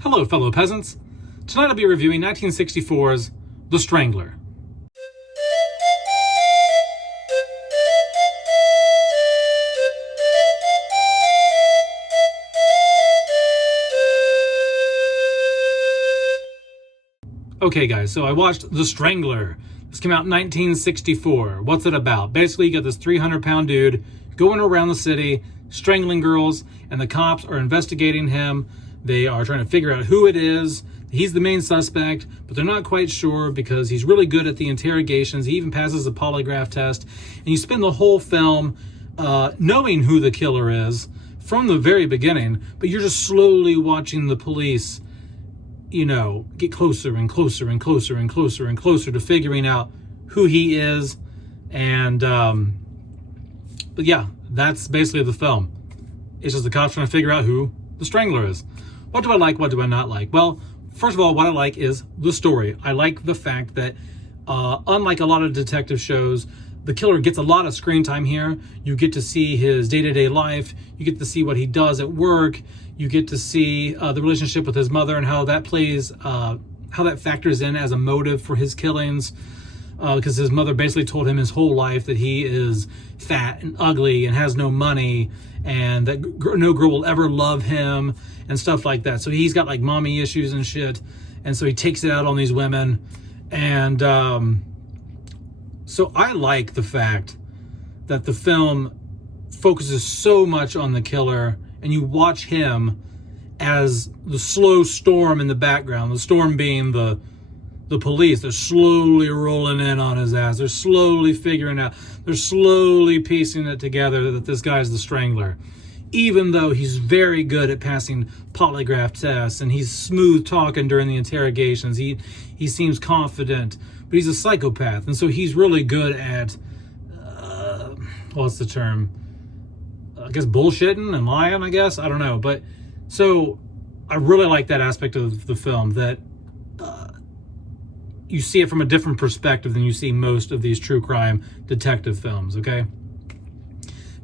Hello, fellow peasants. Tonight I'll be reviewing 1964's The Strangler. Okay, guys, so I watched The Strangler. This came out in 1964. What's it about? Basically, you got this 300-pound dude going around the city, strangling girls, and the cops are investigating him. They are trying to figure out who it is. He's the main suspect, but they're not quite sure because he's really good at the interrogations. He even passes a polygraph test. And you spend the whole film knowing who the killer is from the very beginning, but you're just slowly watching the police, you know, get closer and closer and closer and closer and closer to figuring out who he is. And, but yeah, that's basically the film. It's just the cops trying to figure out who the Strangler is. What do I like? What do I not like? Well, first of all, what I like is the story. I like the fact that, unlike a lot of detective shows, the killer gets a lot of screen time here. You get to see his day-to-day life. You get to see what he does at work. You get to see the relationship with his mother and how that plays, how that factors in as a motive for his killings. Because his mother basically told him his whole life that he is fat and ugly and has no money and that no girl will ever love him and stuff like that. So he's got like mommy issues and shit. And so he takes it out on these women. And so I like the fact that the film focuses so much on the killer and you watch him as the slow storm in the background, the storm being the police. They're slowly rolling in on his ass. They're slowly figuring out, they're slowly piecing it together that this guy's the Strangler. Even though he's very good at passing polygraph tests and he's smooth talking during the interrogations, he seems confident, but he's a psychopath. And so he's really good at, what's the term? I guess bullshitting and lying, I guess. I don't know. But so I really like that aspect of the film, that you see it from a different perspective than you see most of these true crime detective films, okay?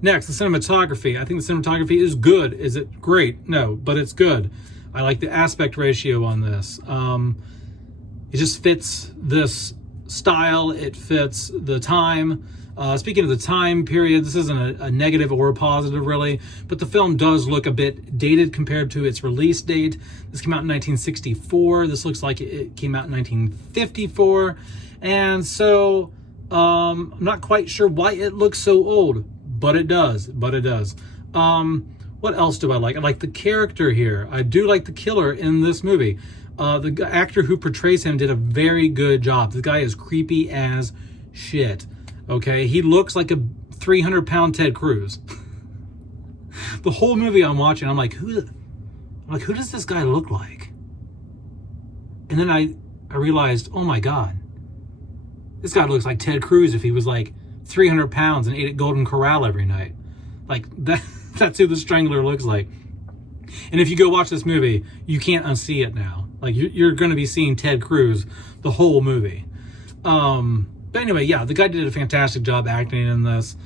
Next, the cinematography. I think the cinematography is good. Is it great? No, but it's good. I like the aspect ratio on this. It just fits this style. It fits the time. Speaking of the time period, this isn't a negative or a positive, really, but the film does look a bit dated compared to its release date. This came out in 1964. This looks like it came out in 1954. And so I'm not quite sure why it looks so old, but it does. What else do I like? I like the character here. I do like the killer in this movie. The actor who portrays him did a very good job. The guy is creepy as shit. Okay, he looks like a 300-pound Ted Cruz. The whole movie I'm watching, I'm like, who does this guy look like? And then I realized, oh my God, this guy looks like Ted Cruz if he was like 300 pounds and ate at Golden Corral every night. Like that's who the Strangler looks like. And if you go watch this movie, you can't unsee it now. Like you're going to be seeing Ted Cruz the whole movie. But anyway, yeah, the guy did a fantastic job acting in this.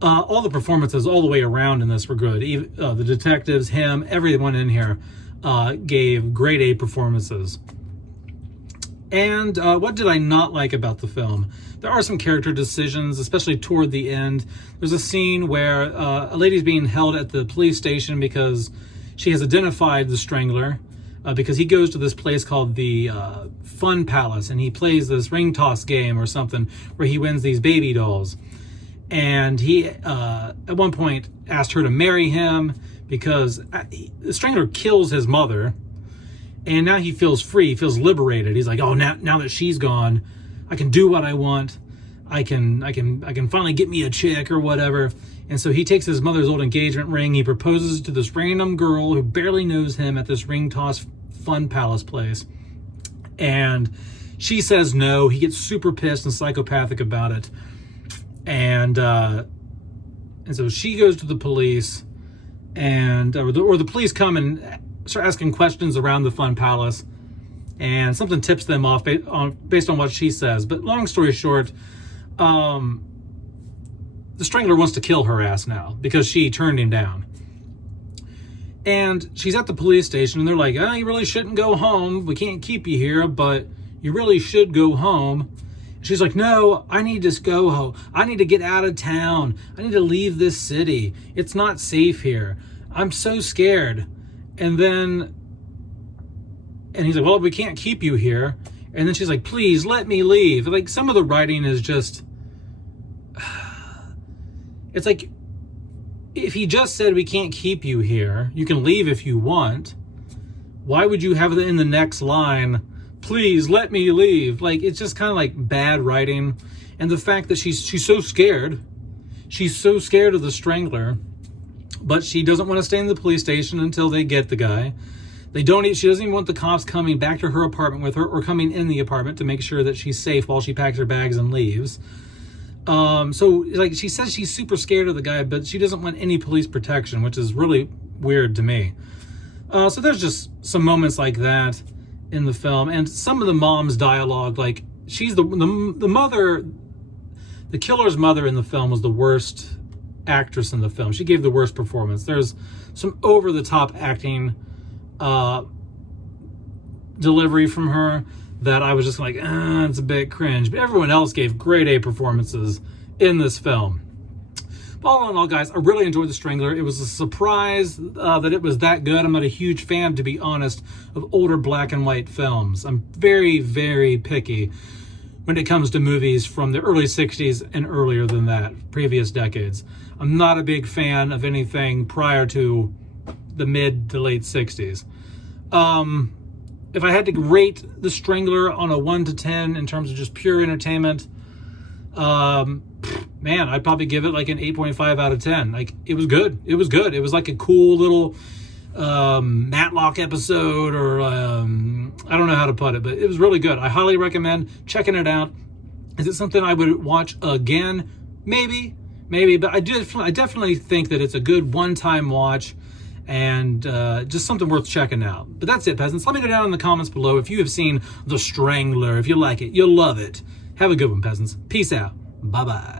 All the performances all the way around in this were good. Even, the detectives, him, everyone in here gave grade A performances. And what did I not like about the film? There are some character decisions, especially toward the end. There's a scene where a lady's being held at the police station because she has identified the Strangler. Because he goes to this place called the Fun Palace and he plays this ring toss game or something where he wins these baby dolls. And he, at one point, asked her to marry him because the Strangler kills his mother. And now he feels free, he feels liberated. He's like, oh, now that she's gone, I can do what I want. I can finally get me a chick or whatever. And so he takes his mother's old engagement ring. He proposes to this random girl who barely knows him at this ring toss Fun Palace place. And she says no. He gets super pissed and psychopathic about it. And so she goes to the police, and or the police come and start asking questions around the Fun Palace. And something tips them off based on what she says. But long story short, the Strangler wants to kill her ass now because she turned him down. And she's at the police station, and they're like, oh, you really shouldn't go home. We can't keep you here, but you really should go home. She's like, no, I need to go home. I need to get out of town. I need to leave this city. It's not safe here. I'm so scared. And he's like, well, we can't keep you here. And then she's like, please let me leave. Like, some of the writing is just, it's like, if he just said we can't keep you here, you can leave if you want, why would you have it in the next line, please let me leave? Like, it's just kind of like bad writing. And the fact that she's so scared of the Strangler, but she doesn't want to stay in the police station until they get the guy. She doesn't even want the cops coming back to her apartment with her, or coming in the apartment to make sure that she's safe while she packs her bags and leaves. So like, she says she's super scared of the guy, but she doesn't want any police protection, which is really weird to me. So there's just some moments like that in the film, and some of the mom's dialogue, like, she's the mother, the killer's mother in the film was the worst actress in the film. She gave the worst performance. There's some over-the-top acting delivery from her that I was just like, it's a bit cringe. But everyone else gave grade A performances in this film. But all in all, guys, I really enjoyed The Strangler. It was a surprise that it was that good. I'm not a huge fan, to be honest, of older black and white films. I'm very, very picky when it comes to movies from the early 60s and earlier than that, previous decades. I'm not a big fan of anything prior to the mid to late 60s. If I had to rate The Strangler on a 1 to 10 in terms of just pure entertainment, man, I'd probably give it like an 8.5 out of 10. Like, it was good. It was good. It was like a cool little Matlock episode, or I don't know how to put it, but it was really good. I highly recommend checking it out. Is it something I would watch again? Maybe, but I definitely think that it's a good one-time watch, and just something worth checking out. But that's it, peasants. Let me know down in the comments below if you have seen The Strangler. If you like it, you'll love it. Have a good one, peasants. Peace out. Bye-bye.